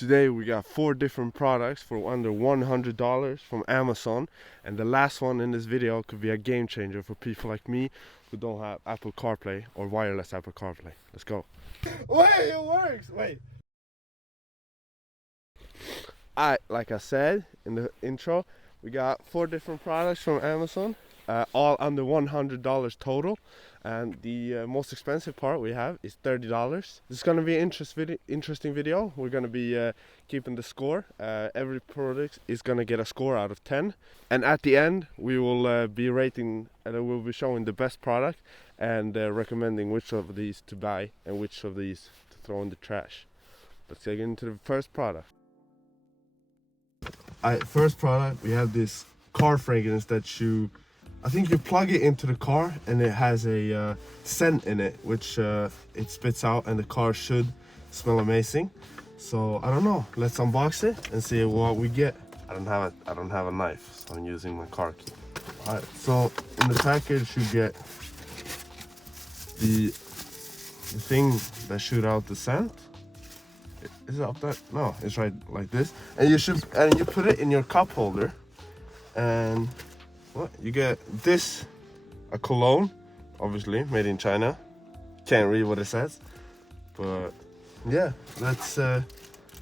Today we got 4 different products for under $100 from Amazon, and the last one in this video could be a game changer for people like me who don't have Apple CarPlay or wireless Apple CarPlay. Let's go. Wait, it works! Wait. Like I said in the intro, we got 4 different products from Amazon, all under $100 total. And the most expensive part we have is $30. This is going to be an interesting video. We're going to be keeping the score. Every product is going to get a score out of 10. And at the end, we will be rating, and we'll be showing the best product and recommending which of these to buy and which of these to throw in the trash. Let's get into the first product. First product, we have this car fragrance that I think you plug it into the car and it has a scent in it, which it spits out, and the car should smell amazing. So I don't know, let's unbox it and see what we get. I don't have a knife, so I'm using my car key. Alright, so in the package you get the thing that shoot out the scent. Is it up there? No, it's right like this. And you put it in your cup holder, and what you get this, a cologne, obviously made in China. Can't read what it says, but yeah, let's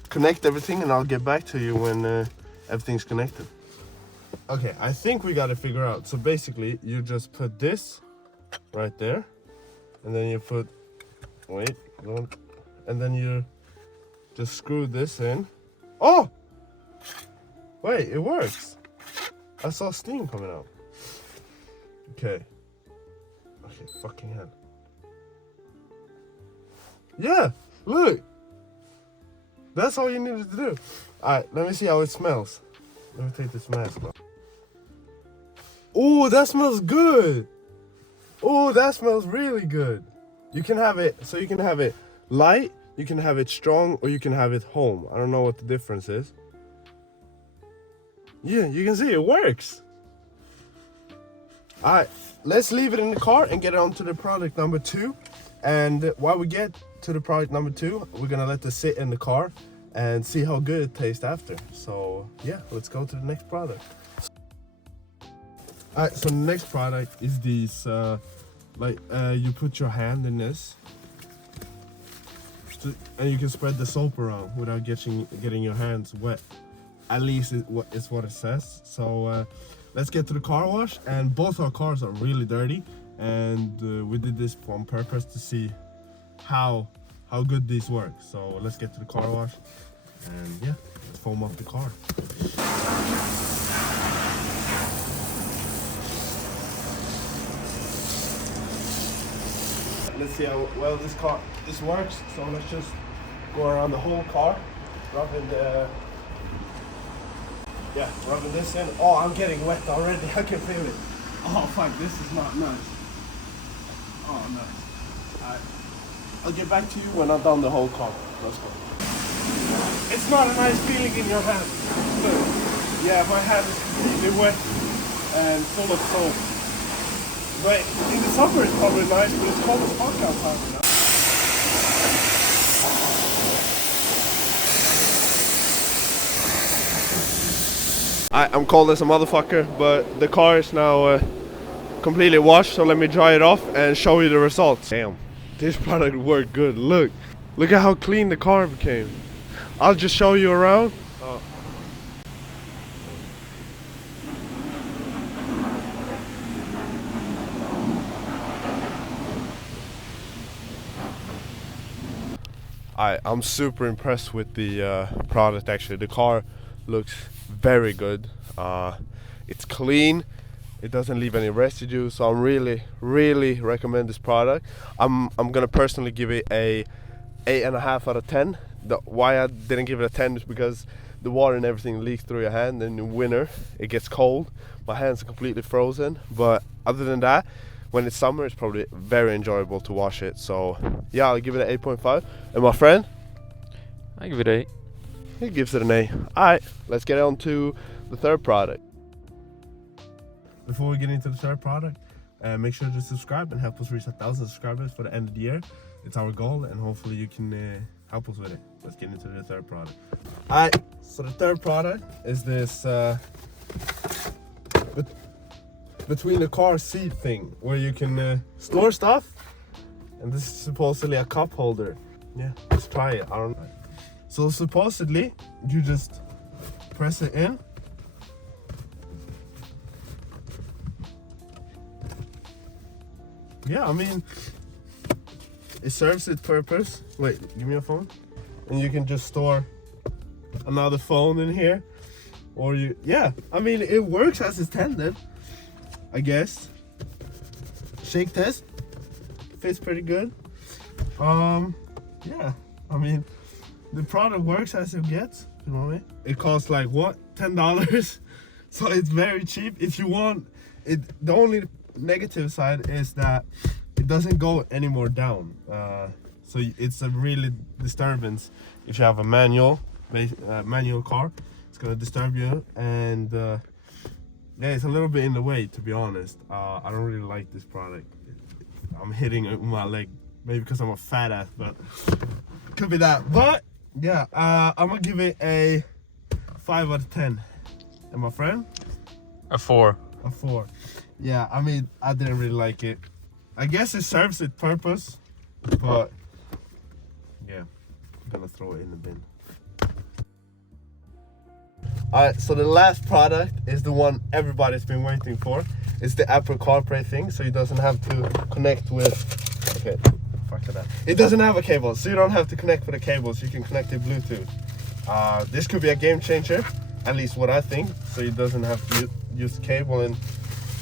connect everything and I'll get back to you when everything's connected. Okay, I think we got to figure out. So basically you just put this right there, and then you put, and then you just screw this in. Oh wait, it works. I saw steam coming out. Okay, fucking hell. Yeah, look. That's all you needed to do. Alright, let me see how it smells. Let me take this mask off. Oh, that smells good. Oh, that smells really good. You can have it, so you can have it light, you can have it strong, or you can have it home. I don't know what the difference is. Yeah, you can see it works. Alright, let's leave it in the car and get on to the product number 2. And while we get to the product number 2, we're gonna let this sit in the car and see how good it tastes after. So yeah, let's go to the next product. Alright, so the next product is these you put your hand in this and you can spread the soap around without getting your hands wet. At least it's what it says. So let's get to the car wash. And both our cars are really dirty, and we did this on purpose to see how good these work. So let's get to the car wash, and yeah, let's foam up the car. Let's see how well this works. So let's just go around the whole car, rubbing this in. Oh, I'm getting wet already. I can feel it. Oh fuck, this is not nice. Oh, nice. Alright, I'll get back to you when I've done the whole car. Let's go. It's not a nice feeling in your hand. Look. Yeah, my hand is completely wet and full of soap. But in the summer it's probably nice, but it's cold as fuck outside now. I'm cold as a motherfucker, but the car is now completely washed, so let me dry it off and show you the results. Damn, this product worked good. Look at how clean the car became. I'll just show you around. I'm super impressed with the product. Actually, the car looks very good. It's clean, it doesn't leave any residue, so I'm really recommend this product. I'm gonna personally give it a 8.5 out of 10. Why I didn't give it a 10 is because the water and everything leaks through your hand, and in winter it gets cold. My hands are completely frozen, but other than that, when it's summer, it's probably very enjoyable to wash it. So yeah, I'll give it an 8.5. And my friend, I give it an 8. He gives it an A. Alright, let's get on to the third product. Before we get into the third product, make sure to subscribe and help us reach 1,000 subscribers for the end of the year. It's our goal, and hopefully you can help us with it. Let's get into the third product. Alright, so the third product is this between the car seat thing where you can store stuff. And this is supposedly a cup holder. Yeah, let's try it. I don't know. So supposedly you just press it in. Yeah, I mean, it serves its purpose. Wait, give me a phone. And you can just store another phone in here. Or yeah, I mean, it works as intended, I guess. Shake test. Fits pretty good. Yeah, I mean, the product works as it gets, you know what I mean? It costs like what, $10? So it's very cheap. If you want it, the only negative side is that it doesn't go any more down. So it's a really disturbance if you have a manual car. It's gonna disturb you, and yeah, it's a little bit in the way, to be honest. I don't really like this product. I'm hitting it with my leg, maybe because I'm a fat ass, but could be that. But yeah, I'm gonna give it a 5 out of 10. And my friend? A 4. A 4. Yeah, I mean, I didn't really like it. I guess it serves its purpose, but yeah, I'm gonna throw it in the bin. Alright, so the last product is the one everybody's been waiting for. It's the Apple CarPlay thing, so it doesn't have to connect with... Okay, fuck that. It doesn't have a cable, so you don't have to connect with the cables. You can connect it Bluetooth. This could be a game changer, at least what I think. So it doesn't have to use the cable and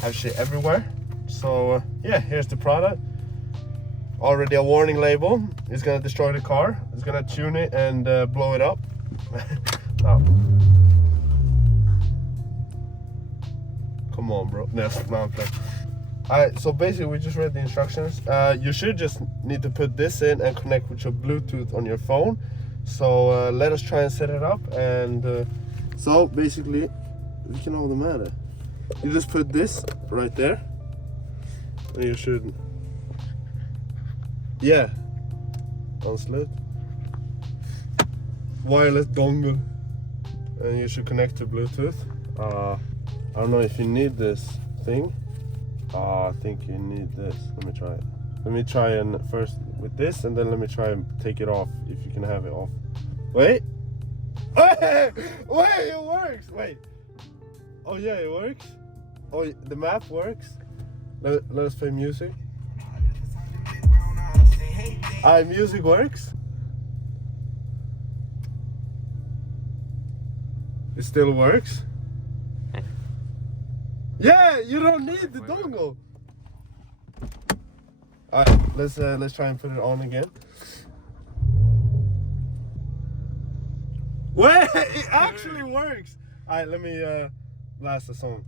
have shit everywhere. So yeah, here's the product. Already a warning label. It's gonna destroy the car. It's gonna tune it and blow it up. No. Come on, bro. No, I'm playing. Alright, so basically we just read the instructions. You should just need to put this in and connect with your Bluetooth on your phone. So let us try and set it up. And so basically, we can all the matter. You just put this right there. And you should, yeah, unslut. Wireless dongle. And you should connect to Bluetooth. I don't know if you need this thing. I think you need this. Let me try it. Let me try and first with this, and then let me try and take it off if you can have it off. Wait. Wait, it works. Wait. Oh yeah, it works. Oh, the map works. Let us play music. Alright, music works. It still works. Yeah, you don't need the dongle. Alright, let's try and put it on again. Wait, it actually works. Alright, let me blast the song.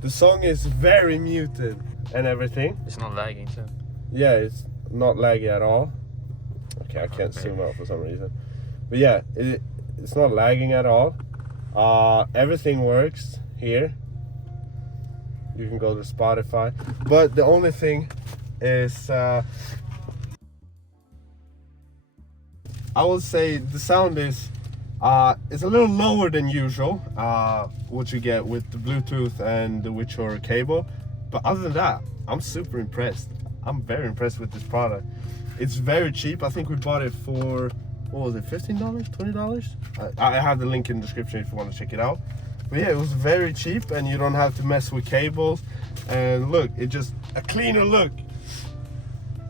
The song is very muted and everything. It's not lagging, so. Yeah, it's not laggy at all. Okay, I can't zoom out for some reason. But yeah, it's not lagging at all. Everything works here. You can go to Spotify, but the only thing is I would say the sound is it's a little lower than usual, what you get with the Bluetooth and with your cable. But other than that, I'm super impressed. I'm very impressed with this product. It's very cheap. I think we bought it for, what was it, $15, $20? I have the link in the description if you want to check it out. But yeah, it was very cheap, and you don't have to mess with cables. And look, it just a cleaner look.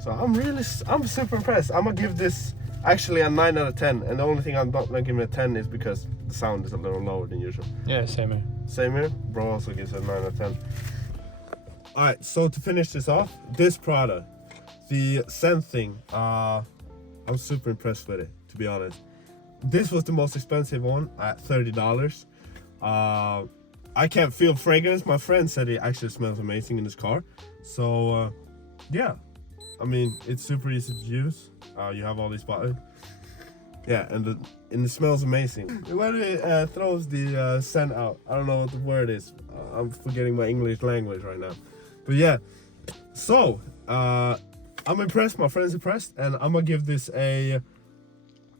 So I'm super impressed. I'm gonna give this actually a 9 out of 10. And the only thing I'm not gonna give it a 10 is because the sound is a little lower than usual. Yeah, same here. Same here. Bro also gives it a 9 out of 10. All right, so to finish this off, this product, the scent thing, I'm super impressed with it, to be honest. This was the most expensive one at $30. I can't feel fragrance. My friend said it actually smells amazing in his car. So yeah, I mean, it's super easy to use. You have all these buttons. Yeah, and it smells amazing. When it throws the scent out, I don't know what the word is. I'm forgetting my English language right now. But yeah, so I'm impressed, my friend's impressed, and I'm gonna give this a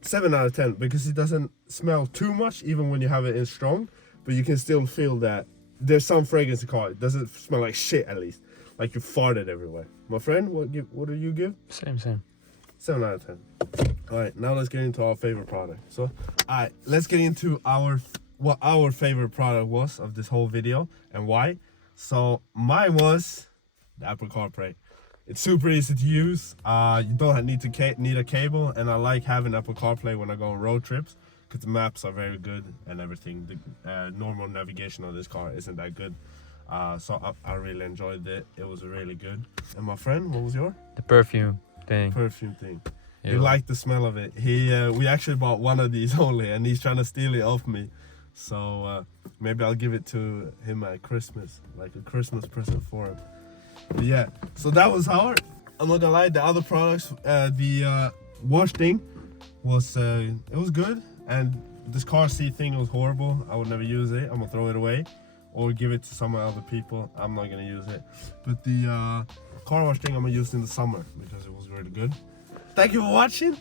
7 out of 10 because it doesn't smell too much even when you have it in strong, but you can still feel that there's some fragrance in the car. It doesn't smell like shit, at least, like you farted everywhere. My friend, what do you give? Same. 7 out of 10. All right, now let's get into our favorite product. So, all right, let's get into what our favorite product was of this whole video and why. So mine was the Apple CarPlay. It's super easy to use. You don't need a cable, and I like having Apple CarPlay when I go on road trips because the maps are very good and everything. The normal navigation on this car isn't that good. So I really enjoyed it. It was really good. And my friend, what was yours? The perfume thing. Perfume thing. Yeah. He liked the smell of it. We actually bought one of these only, and he's trying to steal it off me. So maybe I'll give it to him at Christmas, like a Christmas present for him. But yeah, so that was hard. I'm not gonna lie, the other products, the wash thing was it was good, and this car seat thing was horrible. I would never use it. I'm gonna throw it away or give it to some other people. I'm not gonna use it. But the car wash thing I'm gonna use in the summer because it was really good. Thank you for watching.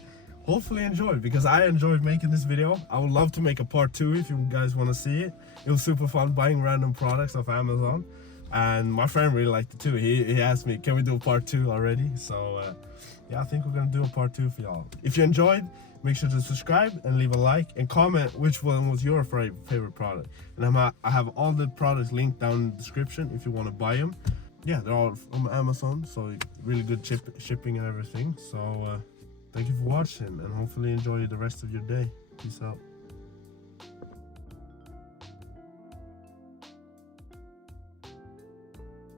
Hopefully you enjoyed, because I enjoyed making this video. I would love to make a part 2 if you guys want to see it. It was super fun buying random products off Amazon, and my friend really liked it too. He asked me, can we do a part 2 already? So yeah, I think we're gonna do a part 2 for y'all. If you enjoyed, make sure to subscribe and leave a like and comment which one was your favorite product. And I have all the products linked down in the description if you want to buy them. Yeah, they're all from Amazon, so really good shipping and everything. So thank you for watching, and hopefully enjoy the rest of your day. Peace out.